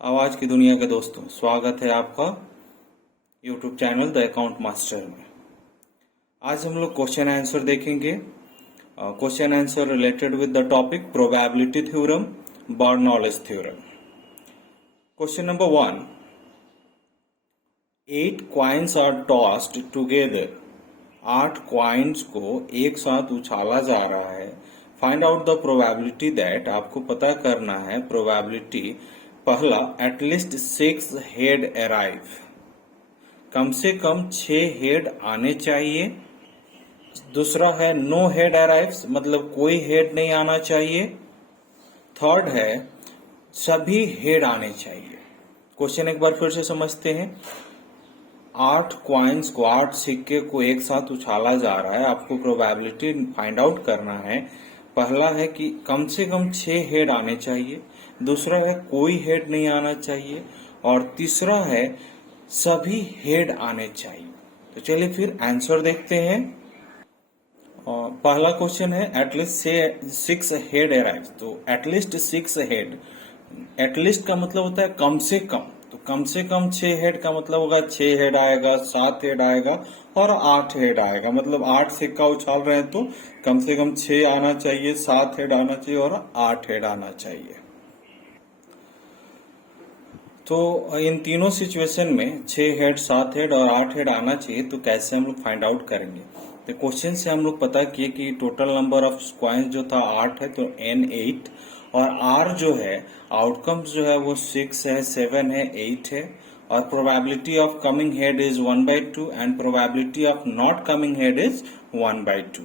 आवाज की दुनिया के दोस्तों, स्वागत है आपका YouTube channel the account master में। आज हम लोग क्वेश्चन आंसर देखेंगे। Question answer related with the topic probability theorem, Bernoulli's theorem. Question number 1, 8 coins are tossed together. 8 coins को एक साथ उछाला जा रहा है। Find out the probability that, आपको पता करना है प्रोबेबिलिटी। पहला, एटलीस्ट 6 हेड अराइव, कम से कम 6 हेड आने चाहिए। दूसरा है नो हेड अराइव्स, मतलब कोई हेड नहीं आना चाहिए। थर्ड है सभी हेड आने चाहिए। क्वेश्चन एक बार फिर से समझते हैं। 8 कॉइन्स को, 8 सिक्के को एक साथ उछाला जा रहा है। आपको प्रोबेबिलिटी फाइंड आउट करना है। पहला है कि कम से कम 6 हेड आने चाहिए। दूसरा है कोई हेड नहीं आना चाहिए। और तीसरा है सभी हेड आने चाहिए। तो चलिए फिर आंसर देखते हैं। पहला क्वेश्चन है एटलीस्ट 6 हेड अराइव। तो एटलीस्ट 6 हेड, एटलीस्ट का मतलब होता है कम से कम। तो कम से कम 6 हेड का मतलब होगा 6 हेड आएगा, 7 हेड आएगा और 8 हेड आएगा। मतलब 8 सिक्का उछाल रहे हैं तो कम से कम 6 आना चाहिए, 7 हेड आना चाहिए और 8 हेड आना चाहिए। तो इन तीनों सिचुएशन में 6 हेड, 7 हेड और 8 हेड आना चाहिए। तो कैसे हम लोग फाइंड आउट करेंगे? तो क्वेश्चन से हम लोग पता किए कि टोटल नंबर ऑफ कॉइन्स जो था 8 है, तो n 8 और r जो है आउटकम्स जो है वो 6 है, 7 है, 8 है। और probability of coming head is 1/2 and probability of not coming head is 1/2।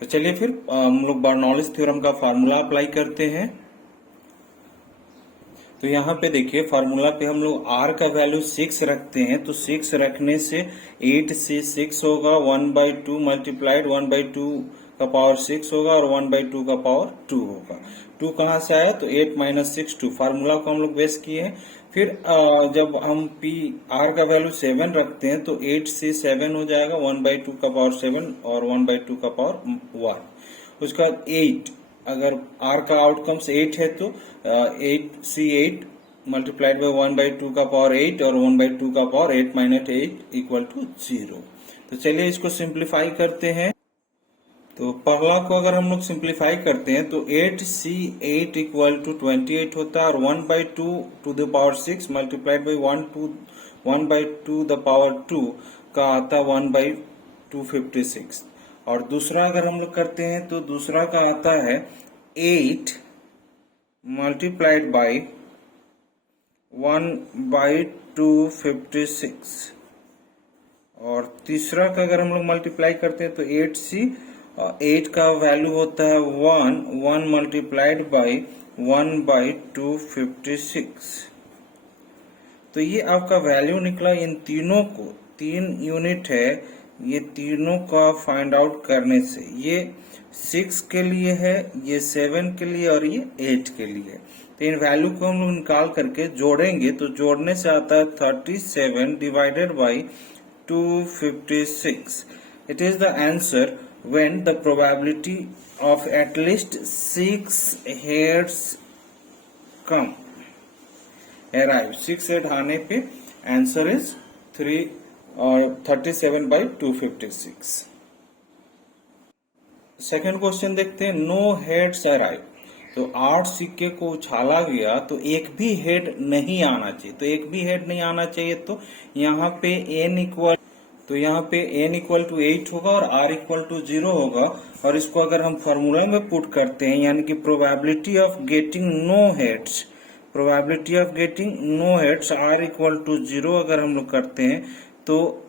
तो चलिए फिर हम लोग बर्नौलीज थ्योरम का फार्मूला अप्लाई करते हैं। तो यहाँ पे देखिए फार्मूला पे हम लोग r का वैल्यू 6 रखते हैं। तो 6 रखने से 8 से 6 होगा, 1/2 मल्टीप्लाइड 1/2 का पावर 6 होगा और 1/2 का पावर 2 होगा। 2 कहाँ से आया? तो 8 - 6 2। फार्मूला को हम लोग बेस किए हैं। फिर जब हम r का वैल्यू 7 रखते हैं तो 8 से 7 हो जाएगा, 1/2 का पावर 7 और 1/2 का पावर 1। उसके बाद 8, अगर r का आउटकम्स 8 है तो 8 मल्टीप्लाइड बाई 1/2 का पावर 8 और 1/2 का पावर 8 - 8 इक्वल टू 0। तो चलिए इसको सिंप्लीफाई करते हैं। तो पहला को अगर हम लोग सिंप्लीफाई करते हैं तो 8c8 इक्वल टू 28 होता है और 1/2 to the power 6 multiplied by 1/2 the power 2 का आता है 1/256। और दूसरा अगर हम लोग करते हैं तो दूसरा का आता है 8 मल्टीप्लाइड बाई 1/256। और तीसरा का अगर हम लोग मल्टीप्लाई करते हैं तो 8 का वैल्यू होता है 1 मल्टीप्लाइड बाई 1/256। तो ये आपका वैल्यू निकला। इन तीनों को, 3 यूनिट है, ये तीनों का फाइंड आउट करने से ये 6 के लिए है, ये 7 के लिए और ये 8 के लिए। तो इन वैल्यू को हम लोग निकाल करके जोड़ेंगे तो जोड़ने से आता है 37 divided by 256। It is the answer when the probability of at least 6 heads come arrive, 6 head आने पे आंसर इज 37/256। सेकेंड क्वेश्चन देखते हैं। No heads arrive. तो 8 सिक्के को उछाला गया तो एक भी हेड नहीं आना चाहिए। तो एक भी हेड नहीं आना चाहिए तो यहाँ पे n इक्वल टू 8 होगा और r इक्वल टू 0 होगा। और इसको अगर हम फॉर्मूला में पुट करते हैं, यानी कि probability of getting no heads r equal to 0 अगर हम लोग करते हैं तो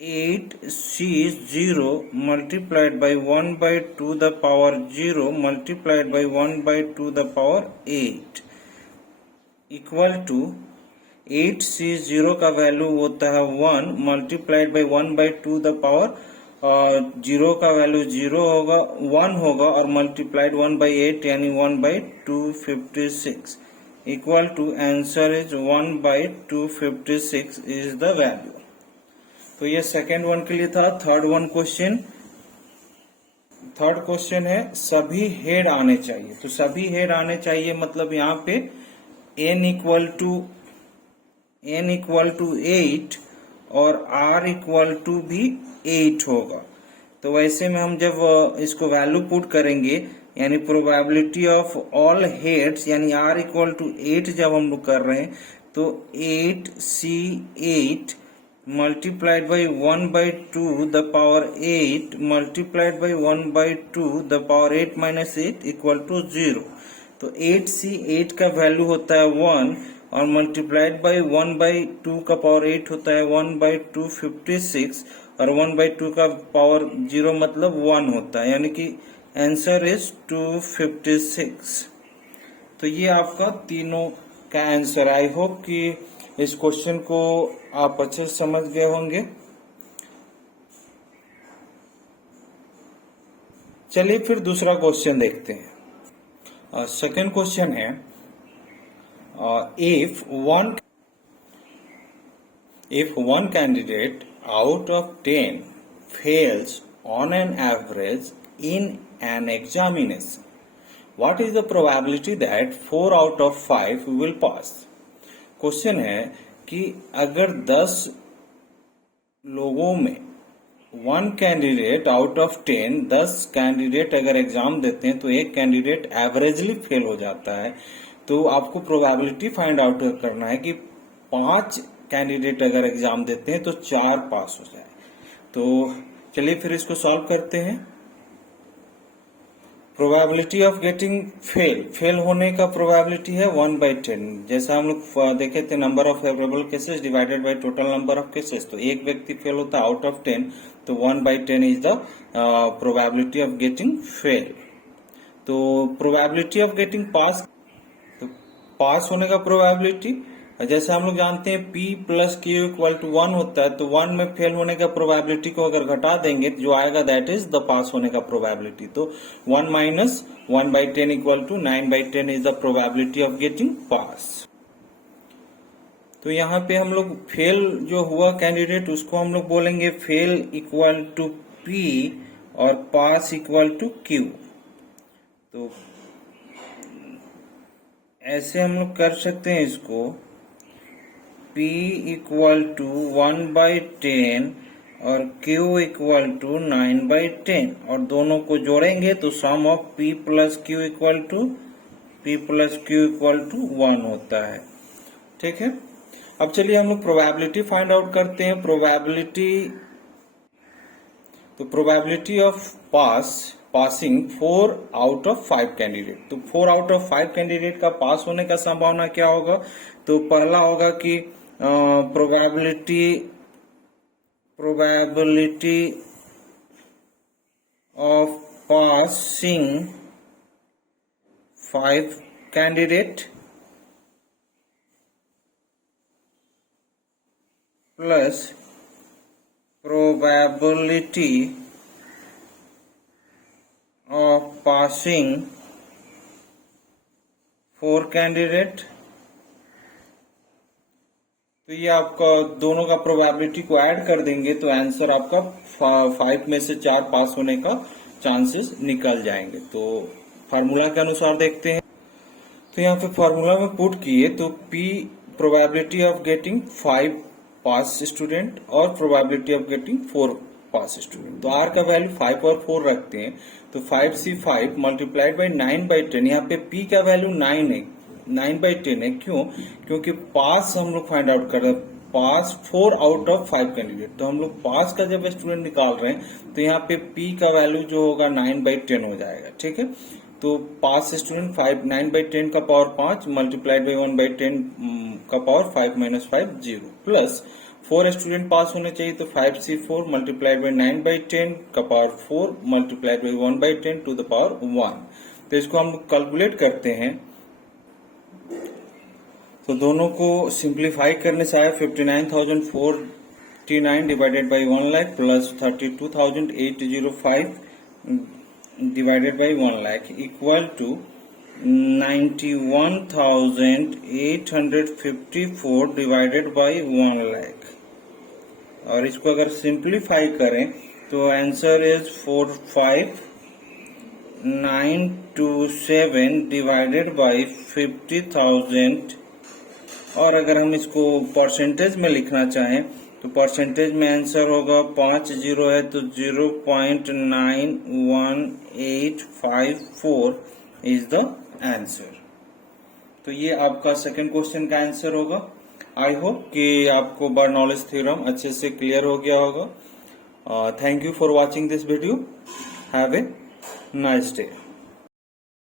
8c0 multiplied by 1/2 the power 0 multiplied by 1/2 the power 8 equal to 8c0 का वैल्यू होता है 1 मल्टीप्लाइड बाई 1/2 द पावर 0 का वैल्यू 0 होगा, 1 होगा और मल्टीप्लाइड 1/8 यानी 1/256 equal to answer is 1/256 is the value. तो ये सेकेंड वन के लिए था। थर्ड क्वेश्चन है सभी हेड आने चाहिए। तो सभी हेड आने चाहिए मतलब यहाँ पे n इक्वल टू 8 और r इक्वल टू भी 8 होगा। तो वैसे में हम जब इसको वैल्यू पुट करेंगे, यानी प्रोबेबिलिटी ऑफ ऑल हेड्स, यानी r इक्वल टू 8 जब हम लोग कर रहे हैं, तो 8c8 multiplied by 1 by 2 the power 8 multiplied by 1 by 2 the power 8 minus 8 equal to 0। तो 8c8 का वैल्यू होता है 1 और मल्टीप्लाइड बाई 1 बाई 2 का पावर 8 होता है 1 बाई 2 56 और 1 बाई 2 का पावर 0 मतलब 1 होता है, यानी कि आंसर इज 256। तो ये आपका तीनों का आंसर। आई होप कि इस क्वेश्चन को आप अच्छे से समझ गए होंगे। चलिए फिर दूसरा क्वेश्चन देखते हैं। सेकंड क्वेश्चन है, if one candidate out of 10 fails on an average in an examination, what is the probability that 4 out of 5 will pass? Question है कि अगर 10 लोगों में 1 कैंडिडेट आउट ऑफ 10 कैंडिडेट अगर एग्जाम देते हैं तो एक कैंडिडेट एवरेजली फेल हो जाता है, तो आपको प्रोबेबिलिटी फाइंड आउट करना है कि 5 कैंडिडेट अगर एग्जाम देते हैं तो 4 पास हो जाए। तो चलिए फिर इसको सॉल्व करते हैं। प्रोबेबिलिटी ऑफ गेटिंग फेल होने का प्रोबेबिलिटी है 1/10। जैसा हम लोग देखे थे number of favourable cases divided by total number of cases, तो एक व्यक्ति फेल होता है आउट ऑफ 10, तो 1/10 is the probability of getting fail. तो प्रोबेबिलिटी ऑफ गेटिंग पास, तो पास होने का प्रोबेबिलिटी जैसे हम लोग जानते हैं P plus Q equal to 1 होता है, तो 1 में फेल होने का प्रोबेबिलिटी को अगर घटा देंगे जो आएगा दैट इज द पास होने का प्रोबेबिलिटी। तो 1 minus 1/10 equal to 9/10 is the probability of getting pass. तो यहाँ पे हम लोग फेल जो हुआ कैंडिडेट उसको हम लोग बोलेंगे फेल इक्वल टू P और पास इक्वल टू Q। तो ऐसे हम लोग कर सकते हैं इसको, P इक्वल टू 1/10 और Q इक्वल टू 9/10 और दोनों को जोड़ेंगे तो sum of P plus Q equal to 1 होता है। ठीक है, अब चलिए हम लोग प्रोबेबिलिटी फाइंड आउट करते हैं। Probability of passing 4 out of 5 candidate. तो 4 आउट ऑफ 5 कैंडिडेट का पास होने का संभावना क्या होगा? तो पहला होगा कि probability of passing 5 candidate plus probability of passing 4 candidate. तो ये आपका दोनों का प्रोबेबिलिटी को ऐड कर देंगे तो आंसर आपका 5 में से 4 पास होने का चांसेस निकल जाएंगे। तो फार्मूला के अनुसार देखते हैं। तो यहाँ पे फार्मूला में पुट किए तो P probability of getting 5 pass student और probability of getting 4 pass student. तो R का वैल्यू 5 और 4 रखते हैं, तो 5C5 मल्टीप्लाइड बाई 9/10। यहाँ पे P का वैल्यू 9/10 है। क्यों? क्योंकि पास हम लोग फाइंड आउट कर रहे हैं, पास 4 आउट ऑफ 5 कैंडिडेट। तो हम लोग पास का जब स्टूडेंट निकाल रहे हैं तो यहाँ पे P का वैल्यू जो होगा 9/10 हो जाएगा। ठीक है, तो पास स्टूडेंट 9/10 का पावर 5 मल्टीप्लाइड बाई 1/10 का power 5 minus 5 0 plus 4 student pass होने चाहिए, तो 5C4 मल्टीप्लाइड बाई 9/10 का power 4 multiplied by 1/10 to the power 1। तो इसको हम कैलकुलेट करते हैं, तो दोनों को सिंप्लीफाई करने से आया 59,439 divided by 1 lakh plus 32,805 divided by 1 lakh equal to 91,854 divided by 1 lakh. और इसको अगर सिंप्लीफाई करें तो आंसर इज 45927 डिवाइडेड बाई 50,000 और अगर हम इसको परसेंटेज में लिखना चाहें तो परसेंटेज में आंसर होगा 5 जीरो है तो 0.91854 इज द आंसर। तो ये आपका सेकंड क्वेश्चन का आंसर होगा। आई होप कि आपको बर्नौलिस थ्योरम अच्छे से क्लियर हो गया होगा। Thank you for watching this video. Have a nice day.